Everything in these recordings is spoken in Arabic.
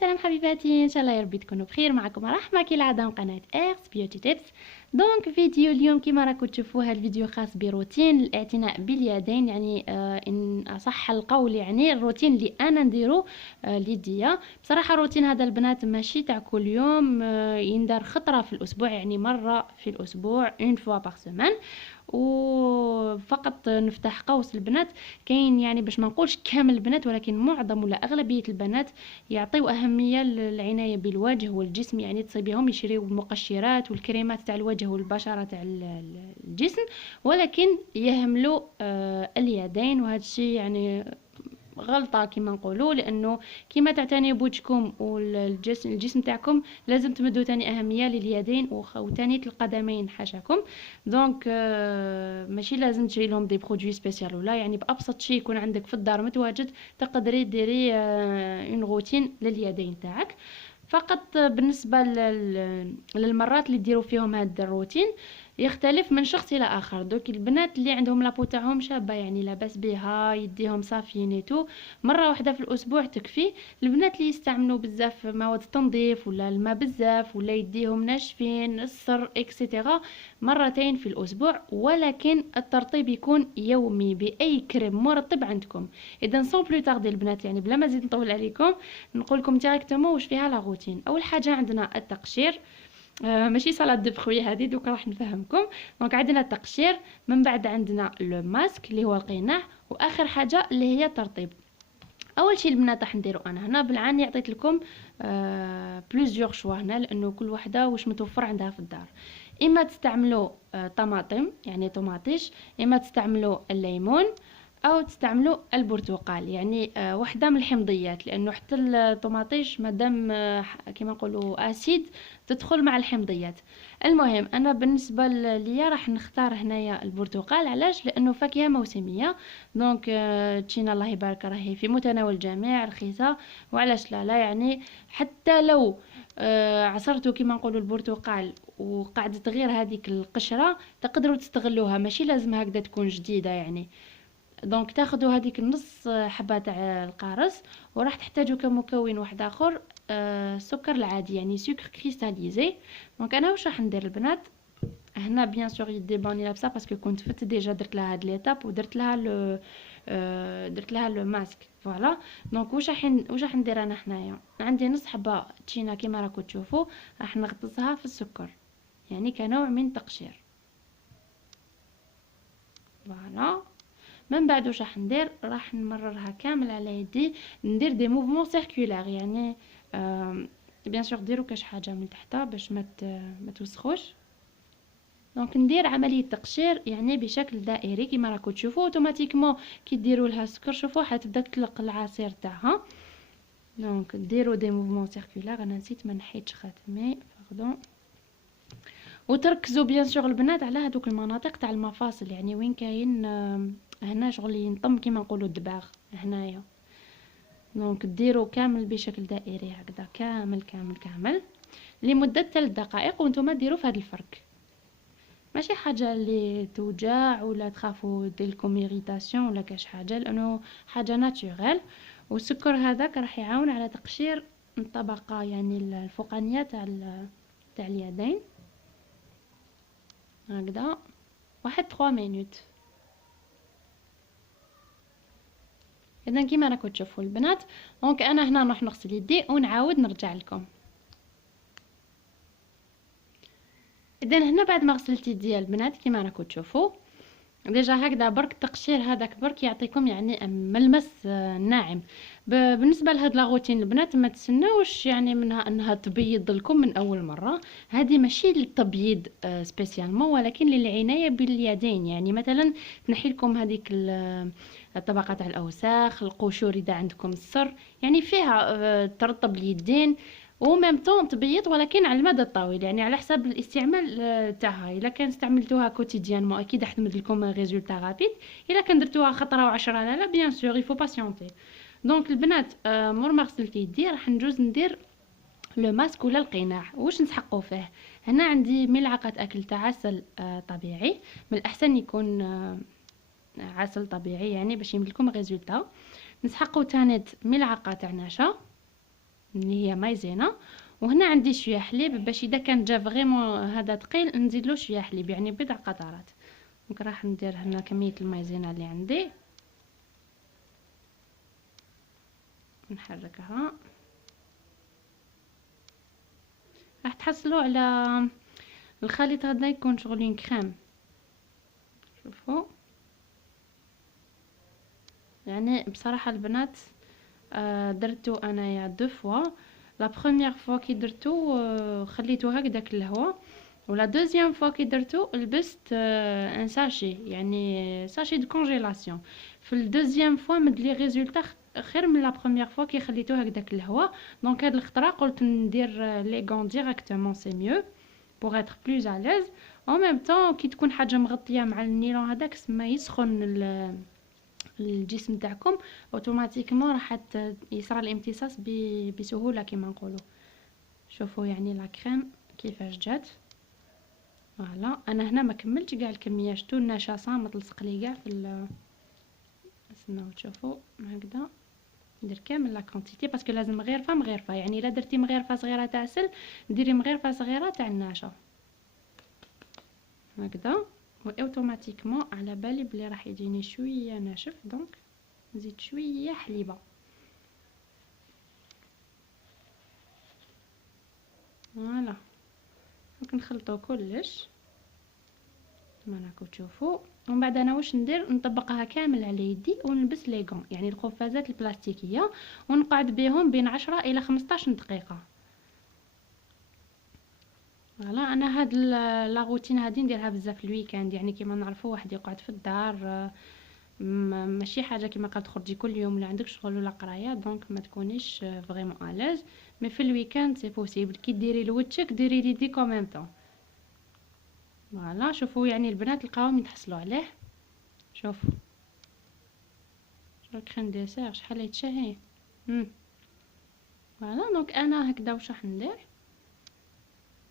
سلام حبيباتي، ان شاء الله يا ربي تكونوا بخير. معكم رحمه كالعاده من قناه اكس بيوتي تيبس. دونك فيديو اليوم كما راكم تشوفوا، هذا الفيديو خاص بروتين الاعتناء باليدين، يعني ان اصح القول يعني الروتين اللي انا نديرو ليديا. بصراحه الروتين هذا البنات ماشي تاع كل يوم، يندار خطره في الاسبوع، يعني مره في الاسبوع اون فوا باغ سيمين. وفقط نفتح قوس البنات، كاين يعني باش ما نقولش كامل البنات ولكن معظم ولا اغلبيه البنات يعطيو اهميه للعنايه بالوجه والجسم، يعني تصيبيهم يشريو المقشرات والكريمات تاع الوجه والبشره تاع الجسم، ولكن يهملوا اليدين. وهذا الشيء يعني غلطه كما نقولوا، لانه كما تعتنيوا بوجهكم والجسم تاعكم لازم تمدوا تاني اهميه لليدين وثاني القدمين حاشاكم. دونك ماشي لازم تشري لهم دي برودوي سبيسيال ولا، يعني بابسط شيء يكون عندك في الدار متواجد تقدري ديري اون روتين لليدين تاعك. فقط بالنسبه للمرات اللي ديروا فيهم هذا الروتين يختلف من شخص الى اخر. دوك البنات اللي عندهم لابو تاعهم شابه يعني لاباس بها، يديهم صافيين تو مره واحده في الاسبوع تكفي. البنات اللي يستعملوا بزاف مواد التنظيف ولا الماء بزاف ولا يديهم ناشفين السر اكسيتيرا مرتين في الاسبوع، ولكن الترطيب يكون يومي باي كريم مرطب عندكم. اذا سون بلو تاردي البنات، يعني بلا ما نزيد نطول عليكم نقول لكم ديريكتومون واش فيها لا روتين. اول حاجه عندنا التقشير، ماشي سلطه دو فروي هذه، دوك راح نفهمكم. دونك عندنا التقشير، من بعد عندنا لو ماسك اللي هو القناع، واخر حاجه اللي هي الترطيب. اول شيء البنات راح نديرو انا هنا بالعاني عطيت لكم بليزيور شوا هنا، لانه كل وحده واش متوفر عندها في الدار. اما تستعملوا طماطم يعني طماطيش، اما تستعملوا الليمون، او تستعملوا البرتقال، يعني وحده من الحمضيات، لانه حتى الطماطيش مادام كما نقولوا اسيد تدخل مع الحمضيات. المهم انا بالنسبه ليا راح نختار هنايا البرتقال. علاش؟ لانه فاكهه موسميه، دونك تشينا الله يبارك راهي في متناول الجميع رخيصه، وعلاش لا يعني حتى لو عصرتوا كما نقولوا البرتقال وقعدت غير هذيك القشره تقدروا تستغلوها، ماشي لازم هكذا تكون جديده يعني. دونك تاخذوا هذيك النص حبه تاع القارص، وراح تحتاجوا كمكون واحد اخر السكر العادي يعني سكر كريستاليزي. دونك انا واش راح ندير البنات هنا، بيان سور يدي باني لابسه باسكو كنت فت ديجا درت لها هاد ليتاب ودرت لها درت لها لو ماسك فوالا. دونك واش راح ندير انا هنايا، عندي نص حبه تشينا كيما راكم تشوفوا، راح نغطسها في السكر يعني كنوع من التقشير فوالا. من بعد واش راح ندير، راح نمررها كامل على يدي، ندير دي موفمون سيركولار يعني بيان سور ديروا كاش حاجه من تحت باش ما توسخوش. دونك ندير عمليه تقشير يعني بشكل دائري كما راكم تشوفوا. اوتوماتيكمون كي ديروا لها السكر شوفوا حتبدا تطلق العصير تاعها. دونك ديروا دي موفمون سيركولار. انا نسيت ما نحيتش خاتمي باردون. وتركزوا بيان سور البنات على هذوك المناطق تاع المفاصل، يعني وين كاين هنا شغل ينطم كيما نقولوا الدباغ هنايا. دونك ديروا كامل بشكل دائري هكذا كامل كامل كامل لمده 3 دقائق، وانتم ديروا في هذا الفرق. ماشي حاجه اللي توجع ولا تخافوا ديرلكم ايريتاسيون ولا كاش حاجه، لانه حاجه ناتوريل. والسكر هذاك راح يعاون على تقشير الطبقه يعني الفوقانيه تاع اليدين هكذا واحد 3 مينوت. اذا كيما راكم تشوفوا البنات، دونك انا هنا نروح نغسل يدي ونعاود نرجع لكم. اذا هنا بعد ما غسلت يدي البنات كيما راكم تشوفوا ديجا هكذا برك التقشير هذاك برك يعطيكم يعني ملمس ناعم. بالنسبه لهاد لاغوتين البنات ما تسناوش يعني منها انها تبيض لكم من اول مره، هذه ماشي للتبييض سبيسيالمون، ولكن للعنايه باليدين. يعني مثلا تنحي لكم هذيك الطبقه تاع الاوساخ، القشور اذا عندكم السر، يعني فيها ترطب اليدين وميم طون تبيض، ولكن على المدى الطويل يعني على حسب الاستعمال تاعها. الا كان استعملتوها كوتيديانمون اكيد راح تمد لكم ريزولتا رابيد، الا كان درتوها خطره وعشرة لا بيان سور يفو باسيونتي. دونك البنات مور ما غسلت يدي راح نجوز ندير لو ماسك ولا القناع. واش نسحقوا فيه، هنا عندي ملعقه اكل تاع عسل طبيعي، من الاحسن يكون عسل طبيعي يعني باش يمد لكم ريزولتا. نسحقوا تاني ملعقه تاع نشا اللي هي مايزينا. وهنا عندي شويه حليب باش اذا كان جا فريمون هذا ثقيل نزيد له شويه حليب، يعني بضع قطرات. دونك راح ندير هنا كميه المايزينا اللي عندي، نحركها. راح تحصلوا على الخليط هذا يكون شغلين كريم. شوفوا يعني بصراحه البنات درتو انايا دو فوا. لا بروميير فوا كي درتو خليتو هكذاك الهواء، ولا دوزيام فوا كي درتو لبست ان ساشي، يعني ساشي دو كونجيلاسيون. في الدوزيام فوا مد لي ريزولطا خير من لا بروميير فوا كي خليتو هكذاك الهواء. دونك هاد الخطره قلت ندير لي غون ديريكتومون سي ميو بوغ اتر بلوز اليز. او ميم طون كي تكون حاجه مغطيه مع النيلون هذاك سما يسخن الجسم تاعكم اوتوماتيكمون راح يصرى الامتصاص بسهوله كما نقولوا. شوفوا يعني لا كريم كيفاش جات. فوالا انا هنا ما كملتش كاع الكميه، شتو النشا صامت لصق لي كاع في استناو تشوفوا هكذا. ندير كامل لا كونتيتي باسكو لازم مغرفه، يعني الا درتي مغرفه صغيره تاع عسل ديري مغرفه صغيره تاع النشا هكذا. واوتوماتيكمون على بالي بلي راح يجيني شويه ناشف، دونك نزيد شويه حليبه. فوالا دونك نخلطو كلش كما راكم تشوفوا. ومن بعد انا واش ندير، نطبقها كامل على يدي ونلبس لي غون يعني القفازات البلاستيكيه، ونقعد بهم بين 10 الى 15 دقيقه. فوالا انا هاد لا روتين هادي نديرها بزاف الويكاند، يعني كيما نعرفوا واحد يقعد في الدار ماشي حاجه كيما قال تخرجي كل يوم ولا عندك شغل ولا قرايه، دونك ما تكونيش فريمون الاز. مي في الويكاند سي بوسيبل كي ديري لوجهك ديري ليديك او ميم طون. فوالا شوفوا يعني البنات لقاوهم يتحصلوا عليه. شوفوا كريم ديسير شحال يتشهي. فوالا دونك انا هكذا واش راح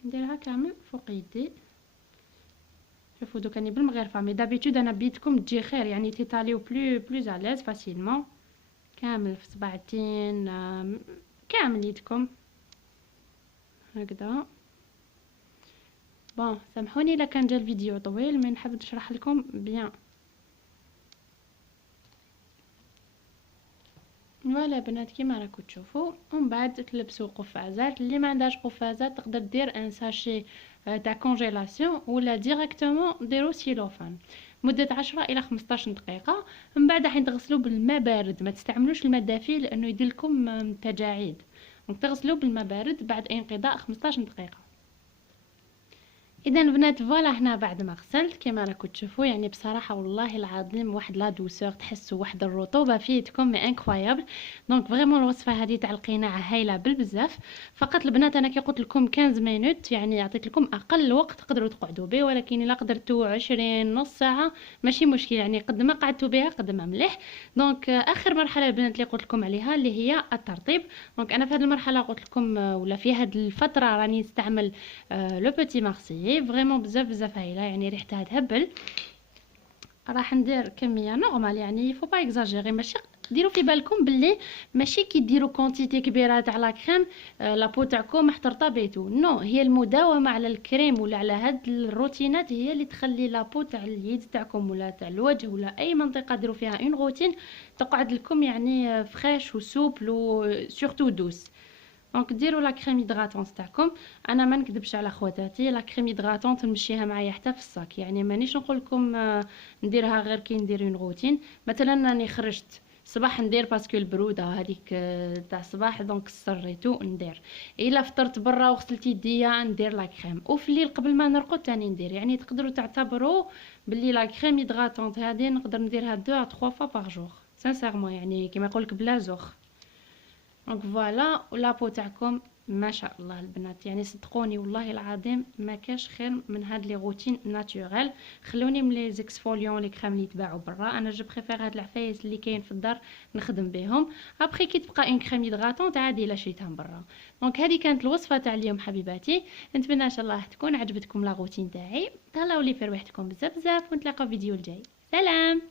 نديرها كامل فوق يدي. شوفوا دوك راني بالمغرفه، مي دابيتود انا بيدكم تجي خير يعني تيطاليو بلوز اليز فاسيلمون كامل في صباعتين كامل يدكم هكذا. بون سامحوني الا كان جا الفيديو طويل، مي نحب نشرح لكم بيان. فوالا بنات كيما راكم تشوفوا. ومن بعد تلبسوا قفازات، اللي ما عندهاش قفازات تقدر دير ان ساشي تاع كونجيلاسيون ولا ديريكتومون ديرو سيلوفان مده 10 الى 15 دقيقه. من بعد راح تغسلوا بالماء بارد، ما تستعملوش الماء دافي لانه يدير لكم تجاعيد. دونك تغسلوا بالماء بارد بعد انقضاء 15 دقيقه. اذا البنات فوالا هنا بعد ما غسلت كما راكم تشوفوا، يعني بصراحه والله العظيم واحد لا دوسور، تحسوا واحد الرطوبه في يدكم مي انكرويابل. دونك فريمون الوصفه هذه تاع القناع هايله بالبزاف. فقط البنات انا كي قلت لكم 15 مينوت، يعني عطيت لكم اقل وقت تقدروا تقعدوا به، ولكن الا قدرتوا 20 نص ساعه ماشي مشكل، يعني قد ما قعدتوا بها قد ما مليح. دونك اخر مرحله البنات اللي قلت لكم عليها اللي هي الترطيب. دونك انا في هذه المرحله قلت لكم ولا في هذه الفتره راني نستعمل لو بوتي مارسيي فريمون بزاف هايله، يعني ريحتها تهبل. راح ندير كميه نورمال، يعني فو با اكزاجيري، ماشي ديروا في بالكم باللي ماشي كي ديروا كونتيتي كبيره تاع لا كريم لا بو تاعكم محترطه بيتو. نو هي المداومه على الكريم ولا على هاد الروتينات هي اللي تخلي لا بو تاع اليد تاعكم ولا تاع الوجه ولا اي منطقه ديروا فيها اون روتين تقعد لكم يعني فريش وسوبل وسورتو دوس. دونك ديروا لا كريم هيدراتونط تاعكم. انا ما نكذبش على خواتاتي، لا كريم هيدراتونط نمشيها معايا حتى في الصاك، يعني مانيش نقول لكم نديرها غير كي ندير اون روتين. مثلا راني خرجت صباح ندير باسكو البروده هذيك تاع الصباح دونك صريتو ندير. الا فطرت برا وغسلت يديا ندير لا كريم، وفي الليل قبل ما نرقد تاني ندير. يعني تقدروا تعتبروا باللي لا كريم هيدراتونط هذه نقدر نديرها 2 à 3 فوا باغ جور سانسيرمون، يعني كيما يقولك بلا زوخ. دونك فوالا لابو تاعكم ما شاء الله البنات، يعني صدقوني والله العظيم ما كاش خير من هاد لي روتين ناتوريل. خلوني من لي زيكسفوليون لي كريم اللي يتباعوا برا، انا جو بريفير هاد العفايس اللي كاين في الدار نخدم بهم. ابخي كي تبقى اون كريم هيدراتونط عادي الا شريتها من برا. دونك هذه كانت الوصفه تاع اليوم حبيباتي، نتمنى ان شاء الله تكون عجبتكم لا روتين تاعي. تهلاو لي في رواحتكم بزاف ونتلاقاو فيديو الجاي. سلام.